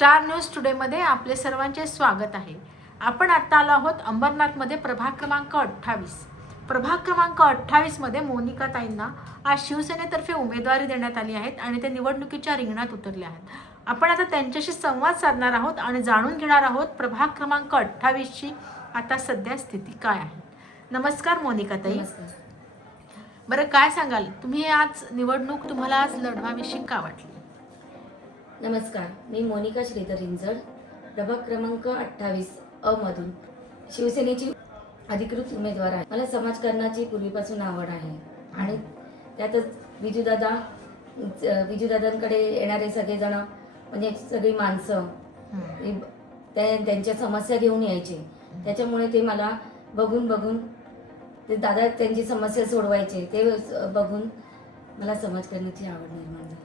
Star news टुडेमध्ये आपले सर्वांचे स्वागत आहे. आपण आता आलो आहोत अंबरनाथमध्ये प्रभाग क्रमांक 28. प्रभाग क्रमांक 28 मध्ये मोनिका ताईंना आज शिवसेनेतर्फे उमेदवारी देण्यात आली आहे आणि ते निवडणुकीच्या रिंगणात उतरले आहेत. आपण आता त्यांच्याशी संवाद साधणार आहोत आणि जाणून घेणार आहोत प्रभाग क्रमांक 28 ची आता सध्या स्थिती काय आहे. नमस्कार मोनिका ताई. नमस्कार. बरं, काय सांगाल तुम्ही आज निवडणूक तुम्हाला आज लढवावीशी का वाटली? नमस्कार, मी मोनिका श्रीधर रिंजड, प्रभाग क्रमांक 28 अ मधून शिवसेनेची अधिकृत उमेदवार आहे. मला समाजकारणाची पूर्वीपासून आवड आहे आणि त्यातच विजूदादांकडे येणारे सगळेजण म्हणजे सगळी माणसं त्यांच्या समस्या घेऊन यायचे. त्याच्यामुळे ते मला बघून ते दादा त्यांची समस्या सोडवायचे ते बघून मला समाजकारणाची आवड निर्माण झाली.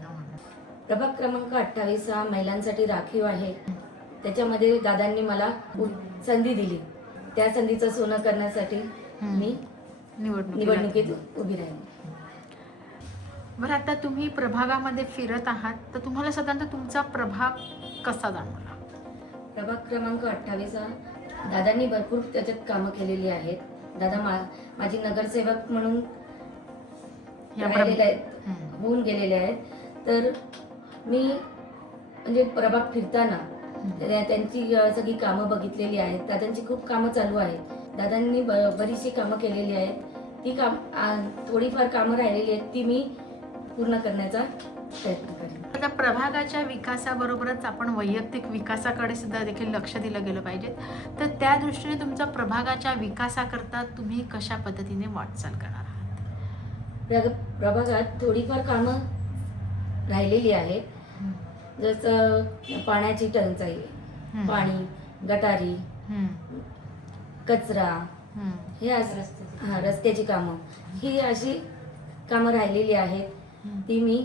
प्रभाग क्रमांक 28 हा महिलांसाठी राखीव आहे. त्याच्यामध्ये दादांनी मला संधी दिली. त्या संधीचं सोनं करण्यासाठी मी निवडणुकीत उभी राहिली. बरं, आता तुम्ही प्रभागामध्ये फिरत आहात तर तुम्हाला साधारणतः तुमचा प्रभाग कसा जाणवला? प्रभाग क्रमांक 28 हा दादांनी भरपूर त्याच्यात कामं केलेली आहेत. दादा माझी नगरसेवक म्हणून होऊन गेलेले आहेत. तर मी म्हणजे प्रभाग फिरताना त्यांची सगळी कामं बघितलेली आहेत. दादांची खूप कामं चालू आहेत. दादांनी बरीचशी कामं केलेली आहेत. ती थोडीफार कामं राहिलेली आहेत ती मी पूर्ण करण्याचा प्रयत्न करेन. आता प्रभागाच्या विकासाबरोबरच आपण वैयक्तिक विकासाकडे सुद्धा देखील लक्ष दिलं गेलं पाहिजे. तर त्या दृष्टीने तुमच्या प्रभागाच्या विकासाकरता तुम्ही कशा पद्धतीने वाटचाल करणार आहात? प्रभागात थोडीफार कामं राहिलेली आहेत. जसं पाण्याची टंचाई, पाणी, गटारी, कचरा, हे रस्त्याची कामं, ही अशी कामं राहिलेली आहेत. ती मी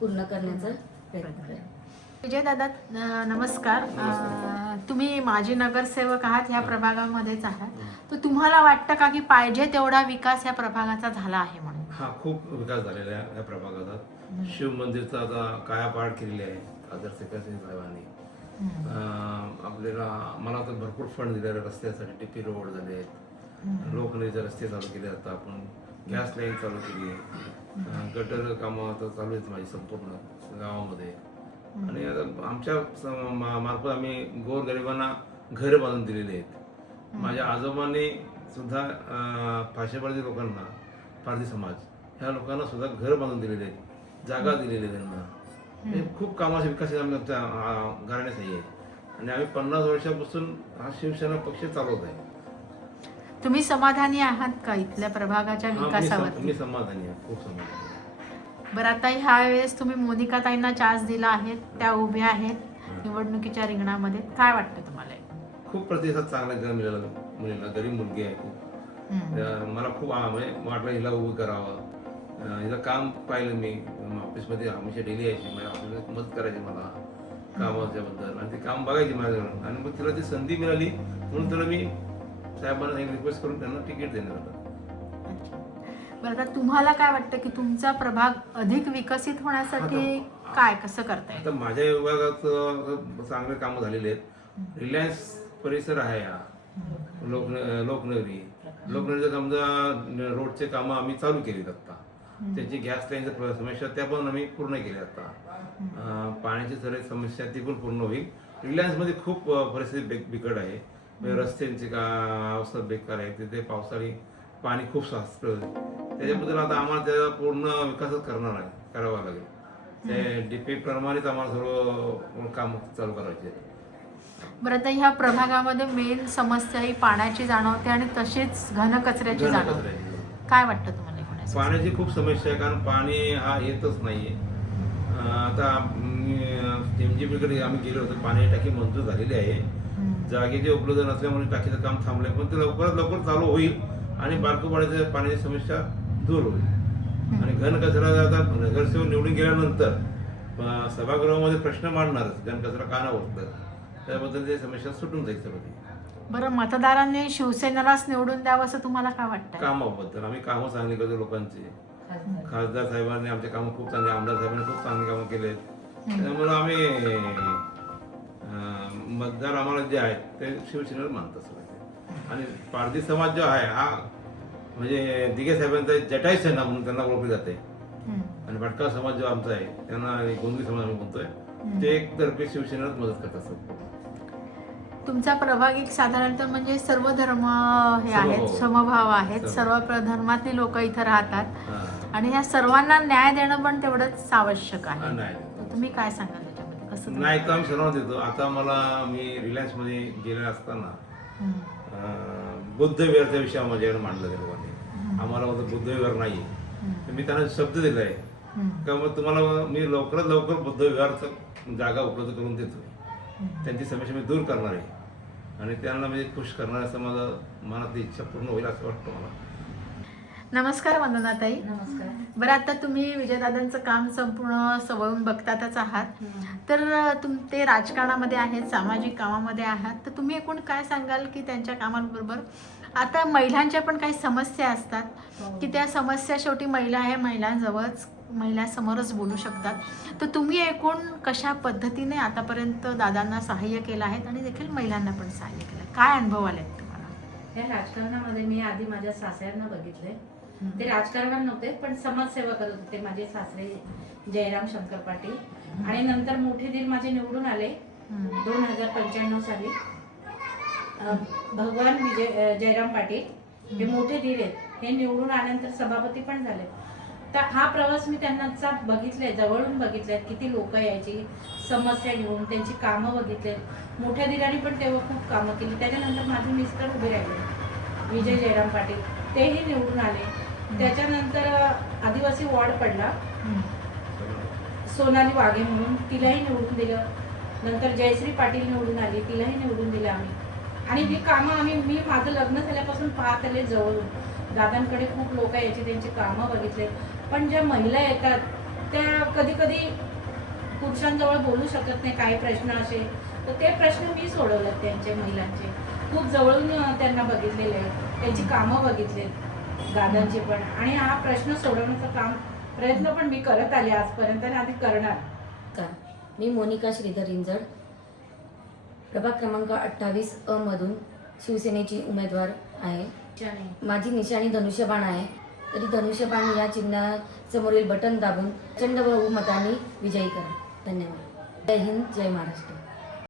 पूर्ण करण्याचा प्रयत्न करेन. विजय दादा, नमस्कार. तुम्ही माजी नगरसेवक आहात, ह्या प्रभागामध्येच आहात. तर तुम्हाला वाटतं का की पाहिजे तेवढा विकास या प्रभागाचा झाला आहे म्हणून? हा, खूप विकास झालेला आहे या प्रभागाचा. शिव मंदिरचा आता कायापालट केलेली आहे खासदार सिंह साहेबांनी. आपल्याला मला तर भरपूर फंड दिलेले रस्त्यासाठी. टिपी रोड झाले आहेत, लोकनदीचे रस्ते चालू केले. आता आपण गॅस लाईन चालू केली आहे. गटर कामं आता चालू आहेत माझी संपूर्ण गावामध्ये. आणि आता आमच्या मार्फत आम्ही गोरगरिबांना घर बांधून दिलेले आहेत. माझ्या आजोबांनी सुद्धा फाशेबाजी लोकांना, पारधी समाज ह्या लोकांना सुद्धा घर बांधून दिलेले आहेत, जागा दिलेली आहे त्यांना. हे खूप कामाचा विकास आम्ही घराण्यात आहे. आणि आम्ही 50 वर्षापासून हा शिवसेना पक्ष चालवत आहे. तुम्ही समाधानी आहात का इथल्या प्रभागाच्या विकासावर? मी समाधानी आहे, खूप समाधानी आहे. बरं, आता ह्या वेळेस तुम्ही मोनिका ताईंना चान्स दिला आहे, त्या उभ्या आहेत निवडणुकीच्या रिंगणामध्ये. काय वाटतं तुम्हाला? खूप प्रतिसाद चांगला मिळाला. मुलीला, गरीब मुलगी आहे खूप. मला खूप वाटलं हिला उभं करावं. हिचं काम पाहिलं मी ऑफिसमध्ये. हमेशा डेली यायची माझ्या ऑफिसमध्ये मदत करायची मला कामाच्याबद्दल, आणि ते काम बघायची माझ्याकडून. आणि मग तिला ती संधी मिळाली म्हणून तिला मी साहेबांना एक रिक्वेस्ट करून त्यांना तिकीट देण्यात आलं. बरं, आता तुम्हाला काय वाटतं की तुमचा प्रभाग अधिक विकसित होण्यासाठी काय कसं करताय? आता माझ्या विभागात चांगले कामं झालेले आहेत. रिलायन्स परिसर आहे हा, लोकनगरीचा समजा रोडचे कामं आम्ही चालू केलीत आता. त्यांची गॅस लाईनची समस्या त्या पण आम्ही पूर्ण केल्या आता. पाण्याची सर्व समस्या ती पण पूर्ण होईल. रिलायन्समध्ये खूप परिस्थिती बिकट आहे. रस्त्यांची अवस्था बेकार आहे. तिथे पावसाळी पाणी खूप साचतं. त्याच्याबद्दल आता आम्हाला त्याचा पूर्ण विकासच करावा लागेल. ते डीपी प्रमाणेच आम्हाला सर्व काम चालू करायचे. बरं, आता ह्या प्रभागामध्ये मेन समस्या ही पाण्याची जाणवते आणि तशीच घनकचऱ्याची जाणवते. काय वाटतं तुम्हाला? पाण्याची खूप समस्या आहे, कारण पाणी हा येतच नाहीये. आता MGPकडे आम्ही गेलो होतो. पाणी टाकी मंजूर झालेली आहे. जागेचे उपलब्ध नसल्यामुळे टाकीचं काम थांबलंय, पण ते लवकरात लवकर चालू होईल आणि बारकोपाड्याच्या पाण्याची समस्या दूर होईल. आणि घनकचरा आता नगरसेवक निवडून गेल्यानंतर सभागृहामध्ये प्रश्न मांडणारच, घनकचरा का नाही होत, त्याबद्दल ते समस्या सुटून जाईल सर्व. बरं, मतदारांनी शिवसेनेलाच निवडून द्यावं असं तुम्हाला काय वाटतं? कामाबद्दल आम्ही कामं चांगली करतो लोकांची. खासदार साहेबांनी आमचे कामं खूप चांगले, आमदार साहेबांनी खूप चांगली कामं केली आहेत. त्यामुळे आम्ही मतदार आम्हाला जे आहेत ते शिवसेनेवर मानतात सगळे. आणि पारधी समाज जो आहे हा म्हणजे दिघे साहेबांचा जटाई सेना म्हणून त्यांना ओळखले जाते. आणि भटका समाज जो आमचा आहे त्यांना गोंदी समाज म्हणून म्हणतोय ते एकतर्फे शिवसेनेलाच मदत करतात सर. तुमचा प्रभाग एक साधारणतः म्हणजे सर्व धर्म हे आहेत, समभाव. समभाव आहेत, सर्व धर्मातली लोक इथं राहतात आणि ह्या सर्वांना न्याय देणं पण तेवढंच आवश्यक आहे. नाही तर तुम्ही काय सांगाल त्याच्यामध्ये कसं तुम्ही- नाही तर आम्ही सर्वांना देतो. आता मी रिलायन्समध्ये गेलेला असताना बुद्ध विहारचा विषय माझ्याकडे मांडला त्या लोकांनी. आम्हाला माझं बुद्ध विहार नाही आहे तर मी त्यांना शब्द दिला आहे का मग तुम्हाला मी लवकरात लवकर बुद्ध विहारचं जागा उपलब्ध करून देतोय. त्यांची समस्या मी दूर करणार आहे आणि त्यांना म्हणजे खुश करणार असं माझं मनातली इच्छा पूर्ण होईल असं वाटतं मला. नमस्कार वंदनाताई. नमस्कार. बरं, आता तुम्ही विजयदादांचं काम संपूर्ण सवयून बघतातच आहात, तर ते राजकारणामध्ये आहेत, सामाजिक कामामध्ये आहात, तर तुम्ही एकूण काय सांगाल की त्यांच्या कामाबरोबर आता महिलांच्या पण काही समस्या असतात की त्या समस्या शेवटी महिला आहे, महिलांजवळच महिलांसमोरच बोलू शकतात, तर तुम्ही एकूण कशा पद्धतीने आतापर्यंत दादांना सहाय्य केलं आहे आणि देखील महिलांना पण सहाय्य केलं, काय अनुभव आलेत तुम्हाला? या राजकारणामध्ये मी आधी माझ्या सासऱ्यांना बघितले. ते राजकारणात नव्हते पण समाजसेवा करत होते. माझे सासरे जयराम शंकर पाटील आणि नंतर मोठे दीर माझे निवडून आले 2095 साली. भगवान जयराम पाटील हे मोठे धीर आहेत. हे निवडून आल्यानंतर सभापती पण झाले. तर हा प्रवास मी त्यांना बघितलाय, जवळून बघितलाय. किती लोक यायची समस्या घेऊन, त्यांची कामं बघितले. मोठ्या धीराने पण तेव्हा खूप कामं केली. त्याच्यानंतर माझे मिस्टर उभे राहिले विजय जयराम पाटील, तेही निवडून आले. त्याच्यानंतर आदिवासी वॉर्ड पडला सोनाली वाघे म्हणून, तिलाही निवडून दिलं. नंतर जयश्री पाटील निवडून आली, तिलाही निवडून दिलं आम्ही. आणि ही कामं मी माझं लग्न झाल्यापासून पाहत आले जवळून. दादांकडे खूप लोक यायचे, त्यांची कामं बघितले. पण ज्या महिला येतात त्या कधी कधी पुरुषांजवळ बोलू शकत नाही, काही प्रश्न असे, तर ते प्रश्न मी सोडवलेत त्यांचे, महिलांचे. खूप जवळून त्यांना बघितलेले आहे, त्यांची कामं बघितले दादांची पण. आणि हा प्रश्न सोडवण्याचं काम प्रयत्न पण मी करत आले आजपर्यंत आणि आधी करणार. का मी मोनिका श्रीधर इंजड, प्रभाग क्रमांक 28 मधून शिवसेनेची उमेदवार आहे. माझी निशाणी धनुष्यबाण आहे. तरी धनुष्यबाण या चिन्हासमोरील बटन दाबून प्रचंड बहुमताने विजयी करा. धन्यवाद. जय हिंद, जय महाराष्ट्र.